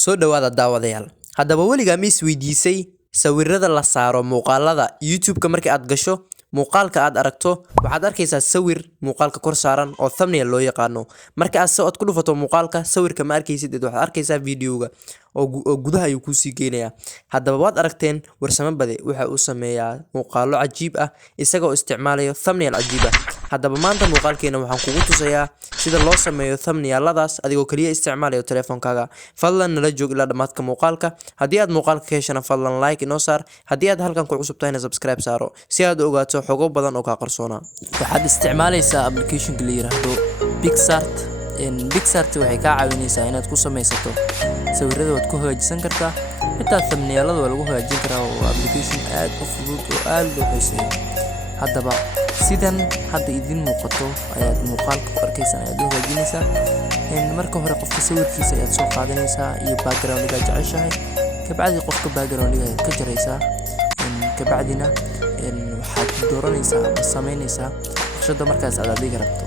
Soo dhawaada daawadayaal. Haddaba weligaa ma isweydiisay sawirrada la saaro muuqaalada YouTube-ka markii aad gasho muuqaalka aad aragto waxaad arkaysaa sawir muuqaalka kor saaran oo thumbnail loo yaqaano. Marka aad ku dhufato muuqaalka sawirka ma arkaysid waxaad arkaysaa video-ga oo gudaha ayuu ku sii geynayaa. Haddaba waad aragteen warsamo bade waxa uu sameeyaa muuqaalo cajiib ah isagoo isticmaalayo thumbnail cajiib ah. Haddaba maanta muuqaalkeena waxaan kugu tusayaa sida loo sameeyo thumbnail-ladaas adigoo kaliya isticmaalayo telefoonkaaga. Fadlan nala joog ilaa dhamaadka muuqaalka. Haddii aad muuqaalka ka heshana fadlan like inoo saar. Haddii aad halkan ku cusub tahayna subscribe saaro si aad u ogaato xogo badan oo ka qarsoona. waxaad isticmaalaysaa application-ka la yiraahdo Picsart. Picsart waxay kaa caawinaysaa inaad ku samaysato sawirrada waad ku hagaajisan kartaa, xitaa thumbnail-lada waa lagu hagaajin karaa. waa application aad u fudud oo aad loo xiiseeyo. haddaba sidan hadda idin muuqato ayaad muuqaalka ku arkaysan ayaad u hagaajinaysaa. marka hore qofka sawirkiisa ayaad soo qaadanaysaa iyo background-ga jeceshahay, kabacdi qofka background-ga ayaad ka jaraysaa. kabacdina waxaad dooranaysaa ama samaynaysaa naqshadda markaas aad adiga rabto.